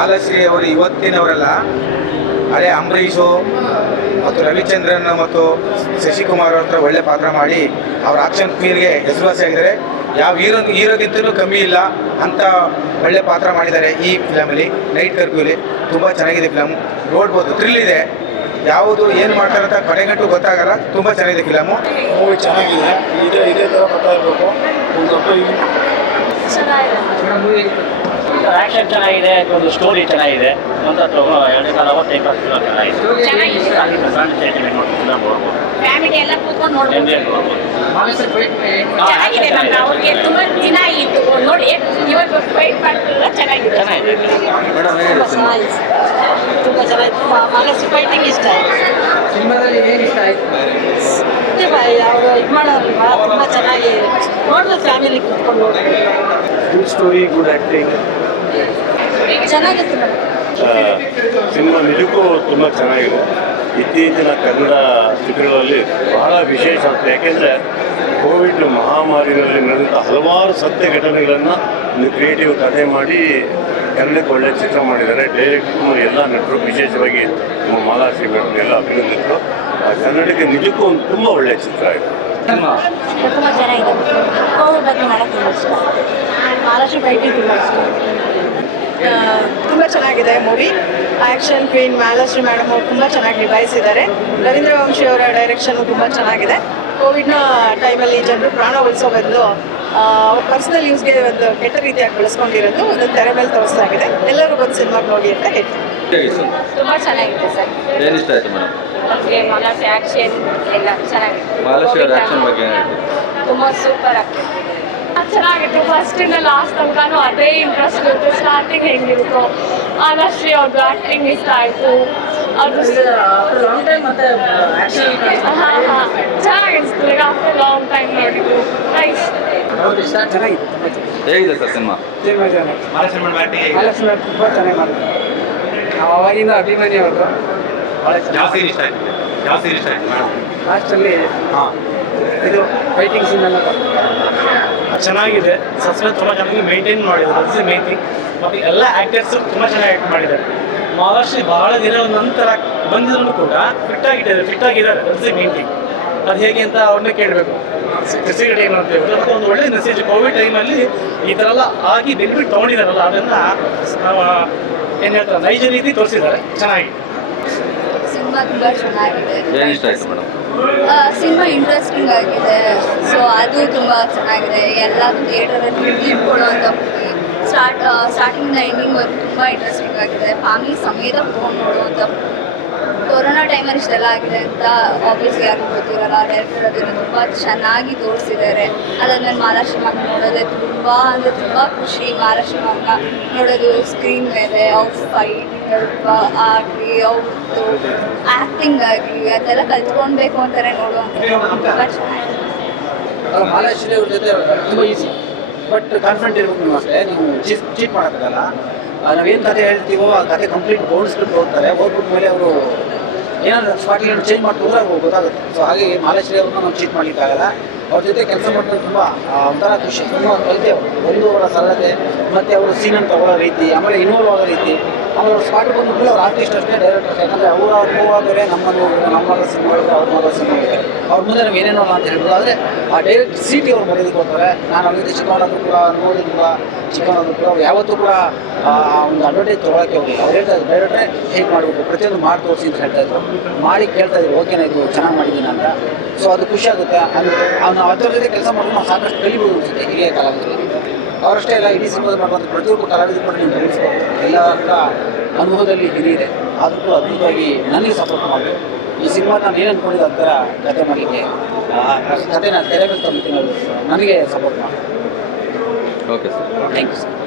ಮಾಲಾಶ್ರೀ ಅವರು ಇವತ್ತಿನವರಲ್ಲ ಹಳೆ ಅಂಬರೀಷು ಮತ್ತು ರವಿಚಂದ್ರನ್ ಮತ್ತು ಶಶಿಕುಮಾರ್ ಅವ್ರ ಹತ್ರ ಒಳ್ಳೆ ಪಾತ್ರ ಮಾಡಿ ಅವ್ರ ಆಕ್ಷನ್ ಕ್ವೀನ್ಗೆ ಹೆಸರುವಾಸಿಯಾಗಿದ್ದಾರೆ ಯಾವ ಹೀರೋ ಹೀರೋಗಿಂತಲೂ ಕಮ್ಮಿ ಇಲ್ಲ ಅಂತ ಒಳ್ಳೆ ಪಾತ್ರ ಮಾಡಿದ್ದಾರೆ ಈ ಫಿಲಮಲ್ಲಿ. ನೈಟ್ ಕರ್ಫ್ಯೂಲಿ ತುಂಬ ಚೆನ್ನಾಗಿದೆ ಫಿಲಮ್. ನೋಡ್ಬೋದು ಥ್ರಿಲ್ ಇದೆ. ಯಾವುದು ಏನು ಮಾಡ್ತಾರೆ ಅಂತ ಕಡೆಗಟ್ಟು ಗೊತ್ತಾಗಲ್ಲ. ತುಂಬ ಚೆನ್ನಾಗಿದೆ ಫಿಲಮು. ಮೂವಿ ಚೆನ್ನಾಗಿದೆ. ಇದೇ ಇದೇ ಥರ ಬರ್ತಾ ಇರಬೇಕು. ಆಕ್ಷನ್ ಚೆನ್ನಾಗಿದೆ ಒಂದು ಸ್ಟೋರಿ ಚೆನ್ನಾಗಿದೆ. ಅಂತ ಎರಡು ಟೈಮ್ ಪಾಸ್ ಚೆನ್ನಾಗಿದೆ. ಫ್ಯಾಮಿಲಿ ಎಲ್ಲ ಕೂತ್ಕೊಂಡು ನೋಡ್ಬೋದು. ಚೆನ್ನಾಗಿದೆ ನಮ್ಗೆ ಅವ್ರಿಗೆ ತುಂಬಾ ದಿನ ಇತ್ತು ನೋಡಿ ಇವತ್ತು ಫೈಟ್ ಮಾಡ್ತಿಲ್ಲ ಚೆನ್ನಾಗಿದೆ. ಚೆನ್ನಾಗಿದೆ. ತುಂಬಾ ಚೆನ್ನಾಗಿತ್ತು ಮನಸ್ಸು ಫೈಟಿಂಗ್ ಇಷ್ಟ ಸಿನಿಮಾದಲ್ಲಿ ಏನು ಇಷ್ಟ ಆಯ್ತು? ಅವರು ಇದು ಮಾಡೋರಲ್ವಾ? ತುಂಬಾ ಚೆನ್ನಾಗಿ ನೋಡ್ಬೋದು ಫ್ಯಾಮಿಲಿ ಕೂತ್ಕೊಂಡು ನೋಡ್ಬೋದು. ಗುಡ್ ಸ್ಟೋರಿ ಗುಡ್ ಆ್ಯಕ್ಟಿಂಗ್ ಚೆನ್ನಾಗಿತ್ತು ಸಿನಿಮಾ ನಿಜಕ್ಕೂ ತುಂಬ ಚೆನ್ನಾಗಿದೆ. ಇತ್ತೀಚಿನ ಕನ್ನಡ ಚಿತ್ರಗಳಲ್ಲಿ ಬಹಳ ವಿಶೇಷ ಅಂತ. ಯಾಕೆಂದರೆ ಕೋವಿಡ್ ಮಹಾಮಾರಿಯಲ್ಲಿ ನಡೆದ ಹಲವಾರು ಸತ್ಯ ಘಟನೆಗಳನ್ನು ಒಂದು ಕ್ರಿಯೇಟಿವ್ ಕಥೆ ಮಾಡಿ ಕನ್ನಡಕ್ಕೆ ಒಳ್ಳೆಯ ಚಿತ್ರ ಮಾಡಿದ್ದಾರೆ. ಡೈರೆಕ್ಟ್ರು ಎಲ್ಲ ನಟರು ವಿಶೇಷವಾಗಿ ನಮ್ಮ ಮಾಲಾಶ್ರೀ ಮೇಡಮ್ ಎಲ್ಲ ಅಭಿನಂದಿಸಿದ್ರು ಆ ಕನ್ನಡಕ್ಕೆ ನಿಜಕ್ಕೂ ಒಂದು ತುಂಬ ಒಳ್ಳೆಯ ಚಿತ್ರ ಇದೆ. ತುಂಬ ಚೆನ್ನಾಗಿದೆ. ಕೋವಿಡ್ ಬಗ್ಗೆ ಮಾಡೋಕ್ಕೆ ತುಂಬ ಚೆನ್ನಾಗಿದೆ movie. Action queen Malashri madam ಅವರು ತುಂಬ ಚೆನ್ನಾಗಿ ನಿಭಾಯಿಸಿದ್ದಾರೆ. ರವೀಂದ್ರ ವಂಶಿ ಅವರ ಡೈರೆಕ್ಷನ್ ತುಂಬ ಚೆನ್ನಾಗಿದೆ. ಕೋವಿಡ್ನ ಟೈಮಲ್ಲಿ ಜನರು ಪ್ರಾಣ ಉಳಿಸೋ ಬದಲು ಅವ್ರ ಪರ್ಸನಲ್ ಯೂಸ್ಗೆ ಒಂದು ಕೆಟ್ಟ ರೀತಿಯಾಗಿ ಬಳಸ್ಕೊಂಡಿರೋದು ಒಂದು ತೆರೆ ಮೇಲೆ ತೋರಿಸ್ತಾ ಇದೆ. ಎಲ್ಲರೂ ಬಂದು ಸಿನಿಮಾಗೆ ನೋಡಿ ಅಂತ ಹೇಳ್ತೀನಿ. ತುಂಬ ಚೆನ್ನಾಗಿದೆ ಸರ್. ಏನು ಇಷ್ಟ ಆಯ್ತು ಮೇಡಮ್ ನಮಗೆ ಆ್ಯಕ್ಷನ್ ಎಲ್ಲ ಚೆನ್ನಾಗಿದೆ. ಮಹಾಲಕ್ಷ್ಮಿ ಅವ್ರ ಆಕ್ಷನ್ ಬಗ್ಗೆ ಏನು ಹೇಳ್ತೀರಿ? ತುಂಬ ಸೂಪರ್ ಆಗ್ತದೆ ಚೆನ್ನಾಗಿತ್ತು. ಫಸ್ಟಿಂದ ಲಾಸ್ಟ್ ತನಕನೂ ಅದೇ ಇಂಟ್ರೆಸ್ಟ್ ಇತ್ತು. ಸ್ಟಾರ್ಟಿಂಗ್ ಹೆಂಗಿತ್ತು. ಆನಶ್ರೀ ಅವ್ರದ್ದು ಆ್ಯಕ್ಟಿಂಗ್ ಇಷ್ಟ ಆಯಿತು. ಅದು ಲಾಂಗ್ ಟೈಮ್ ಮತ್ತೆ ಆಕ್ಷನ್ ಹಾಂ ಹಾಂ. ಚೆನ್ನಾಗಿತ್ತು ಈಗ ಆಫ್ಟರ್ ಲಾಂಗ್ ಟೈಮ್ ನೋಡಿದ್ದು ನೈಸ್ ಹೇಗಿದೆ ಸರ್ ಸಿನಿಮಾ? ಅವ್ರು ತುಂಬ ಚೆನ್ನಾಗಿ ಮಾಡಿದ್ರು. ನಾವು ಅವಾಗಿಂದ ಅಭಿಮಾನಿ ಅವ್ರದ್ದು. ಯಾವ ಸೀನ್ ಇಷ್ಟ ಆಯ್ತು? ಜಾಸ್ತಿ ಇಷ್ಟ ಆಯ್ತು? ಲಾಸ್ಟಲ್ಲಿ ಹಾಂ. ಇದು ಫೈಟಿಂಗ್ ಸೀನ್ ಎಲ್ಲ ಚೆನ್ನಾಗಿದೆ. ಸಸ್ಪೆನ್ಸ್ ತುಂಬ ಚೆನ್ನಾಗಿ ಮೇಂಟೈನ್ ಮಾಡಿದ್ದಾರೆ ದಿ ಮೇನ್ ಥಿಂಗ್ ಮತ್ತು ಎಲ್ಲ ಆ್ಯಕ್ಟರ್ಸು ತುಂಬ ಚೆನ್ನಾಗಿ ಆ್ಯಕ್ಟ್ ಮಾಡಿದ್ದಾರೆ. ಮಹಾರಾಷ್ಟ್ರ ಬಹಳ ದಿನ ನಂತರ ಬಂದಿದ್ರು ಕೂಡ ಫಿಟ್ ಆಗಿದ್ದಾರೆ. ಫಿಟ್ ಆಗಿದ್ದಾರೆ. ದಟ್ಸ್ ಇಸ್ ಮೇನ್ ಥಿಂಗ್ ಅದು ಹೇಗೆ ಅಂತ ಅವ್ರನ್ನೇ ಕೇಳಬೇಕು. ಫೆಸಿಲಿಟಿ ಏನು ಅಂತ ಹೇಳಿ ಅದಕ್ಕೆ ಒಂದು ಒಳ್ಳೆ ಮೆಸೇಜ್ ಕೋವಿಡ್ ಟೈಮಲ್ಲಿ ಈ ಥರ ಎಲ್ಲ ಆಗಿ ಬೆನಿಫಿಟ್ ತೊಗೊಂಡಿದ್ದಾರಲ್ಲ ಅದನ್ನು ಏನು ಹೇಳ್ತಾರೆ ನೈಜ ರೀತಿ ತೋರಿಸಿದ್ದಾರೆ. ಚೆನ್ನಾಗಿ. ಸಿನಿಮಾ ತುಂಬ ಚೆನ್ನಾಗಿದೆ. ಏನು ಇಷ್ಟ ಆಯಿತು ಮೇಡಮ್ ಸಿನಿಮಾ ಇಂಟ್ರೆಸ್ಟಿಂಗ್ ಆಗಿದೆ ಸೊ ಅದು ತುಂಬ ಚೆನ್ನಾಗಿದೆ ಎಲ್ಲ ಥಿಯೇಟರಲ್ಲಿ ಕೊಡುವಂಥ ಮೂವಿ ಸ್ಟಾರ್ಟ್ ಸ್ಟಾರ್ಟಿಂಗ್ನ ಎಂಡಿಂಗ್ವರೆಗೂ ತುಂಬ ಇಂಟ್ರೆಸ್ಟಿಂಗ್ ಆಗಿದೆ ಫ್ಯಾಮಿಲಿ ಸಮೇತ ಫೋನ್ ನೋಡುವಂಥ movie. ಕೊರೋನಾ ಟೈಮಲ್ಲಿ ಇಷ್ಟೆಲ್ಲ ಆಗಿದೆ ಅಂತ ಆಬ್ವಿಯಸ್ಲಿ ಯಾರು ಗೊತ್ತಿರಲ್ಲ ಡೈರೆಕ್ಟರ್ ಅದನ್ನು ತುಂಬ ಚೆನ್ನಾಗಿ ತೋರಿಸಿದ್ದಾರೆ. ಅದಾದ್ಮೇಲೆ ಮಹಾರಾಷ್ಟ್ರ ಮಗ ನೋಡೋದೇ ತುಂಬ, ಅಂದರೆ ತುಂಬ ಖುಷಿ ಮಹಾರಾಷ್ಟ್ರ ಮಗ ನೋಡೋದು. ಸ್ಕ್ರೀನ್ ಮೇಲೆ ಅವ್ರ ಫೈಟ್ ಆಗಲಿ ಅವ್ರದ್ದು ಆ್ಯಕ್ಟಿಂಗ್ ಆಗಲಿ ಅದೆಲ್ಲ ಕಲ್ತ್ಕೊಳ್ಬೇಕು ಅಂತಾರೆ ನೋಡುವಂಥ ತುಂಬ ಚೆನ್ನಾಗಿ ಅವ್ರ ತುಂಬ ಬಟ್ ಕಾನ್ಫಿಡೆಂಟ್ ಇರ್ಬೇಕು ನೀವು ಅಷ್ಟೇ. ನೀವು ಚೀಟ್ ಚೀಟ್ ಮಾಡೋಕ್ಕಾಗಲ್ಲ. ನಾವೇನು ಕತೆ ಹೇಳ್ತೀವೋ, ಆ ಕತೆ ಕಂಪ್ಲೀಟ್ ಬೋರ್ಡ್ಸ್ಬಿಟ್ಟು ಹೋಗ್ತಾರೆ. ಹೋಗ್ಬಿಟ್ಟ ಮೇಲೆ ಅವರು ಏನಾದ್ರು ಸ್ಪಾಟ್ಲಿ ಚೇಂಜ್ ಅವ್ರಿಗೆ ಗೊತ್ತಾಗುತ್ತೆ. ಸೊ ಹಾಗೆ ಮಹಾಲಕ್ಷ್ಮಿ ಅವ್ರನ್ನ ನಾವು ಚೀಟ್ ಮಾಡ್ಲಿಕ್ಕಾಗಲ್ಲ. ಅವ್ರ ಜೊತೆ ಕೆಲಸ ಮಾಡಿದ್ರೆ ತುಂಬ ಒಂಥರ ಖುಷಿ, ತುಂಬ ಕಲಿತೆ. ಒಂದು ಅವರ ಸರಳತೆ, ಮತ್ತು ಅವರು ಸೀನನ್ನು ತಗೊಳ್ಳೋ ರೀತಿ, ಆಮೇಲೆ ಇನ್ವಾಲ್ವ್ ಆಗೋ ರೀತಿ. ಆಮೇಲೆ ಅವ್ರ ಸ್ಪಾಟ್ ಬಂದ ಕೂಡ ಅವ್ರು ಆರ್ಟಿಸ್ಟ್ ಅಷ್ಟೇ ಡೈರೆಕ್ಟರ್ ಅವರು ಅವ್ರ ಮೂವ ಬೇರೆ ನಮ್ಮ ನಮ್ಮ ಮಾಡೋ ಸಿನಿಮಾ ಅವ್ರ ಮಗ ಸಿನಿಮಾ ಅವ್ರ ಮುಂದೆ ನಾವು ಏನೇನೋ ಅಂತ ಹೇಳ್ಬೋದು. ಆದರೆ ಆ ಡೈರೆಕ್ಟ್ ಸೀಟಿ ಅವ್ರು ಬರೋದಕ್ಕೆ ನಾನು ಅಲ್ಲಿಂದ ಮಾಡೋದು ಕೂಡ ನೋಡಿ ಕೂಡ, ಚಿಕ್ಕವನಾದ್ರು ಕೂಡ, ಅವ್ರು ಯಾವತ್ತೂ ಕೂಡ ಒಂದು ಅಡ್ವರ್ಟೈಸ್ ತೊಗೊಳಕ್ಕೆ ಹೋಗಿಲ್ಲ. ಅವ್ರು ಹೇಳ್ತಾ ಇದ್ರು ಡೈರೆಕ್ಟ್ರೆ ಹೇಗೆ ಮಾಡಬೇಕು? ಪ್ರತಿಯೊಂದು ಮಾಡಿ ತೋರಿಸಿ ಅಂತ ಹೇಳ್ತಾ ಇದ್ರು. ಮಾಡಿ ಕೇಳ್ತಾ ಇದ್ರು ಓಕೆನಾ ಇದು ಚೆನ್ನಾಗಿ ಮಾಡಿದ್ದೀನಿ ಅಂತ ಸೊ ಅದು ಖುಷಿ ಆಗುತ್ತೆ. ಅದು ಅವ್ನು ಅದ್ರ ಜೊತೆ ಕೆಲಸ ಮಾಡೋದು ನಾವು ಸಾಕಷ್ಟು ಕಲಿಬೋದು ಅನ್ಸುತ್ತೆ ಹಿರಿಯ ಕಲಾವಿದರಲ್ಲಿ ಅವರಷ್ಟೇ ಎಲ್ಲ ಇಡೀ ಸಿನಿಮಾದ ಮಾಡುವಂಥ ಪ್ರತಿಯೊಬ್ಬ ಕಲಾವಿದರು ಕೂಡ ನೀವು ಗಮನಿಸಬಹುದು ಎಲ್ಲ ಅನುಭವದಲ್ಲಿ ಹಿರಿಯಿದೆ ಆದರೂ ಕೂಡ ಅದ್ಭುತವಾಗಿ ನನಗೆ ಸಪೋರ್ಟ್ ಮಾಡಿದೆ ಈ ಸಿನಿಮಾ ನಾನು ಏನು ಅಂದ್ಕೊಂಡಿದ್ದೆ ಆ ಥರ ಕತೆ ಮಾಡಲಿಕ್ಕೆ ಕತೆ ನಾನು ತೆರೆ ಮೇಲೆ ತಂದು ನನಗೆ ಸಪೋರ್ಟ್ ಮಾಡಿ okay sir thank you sir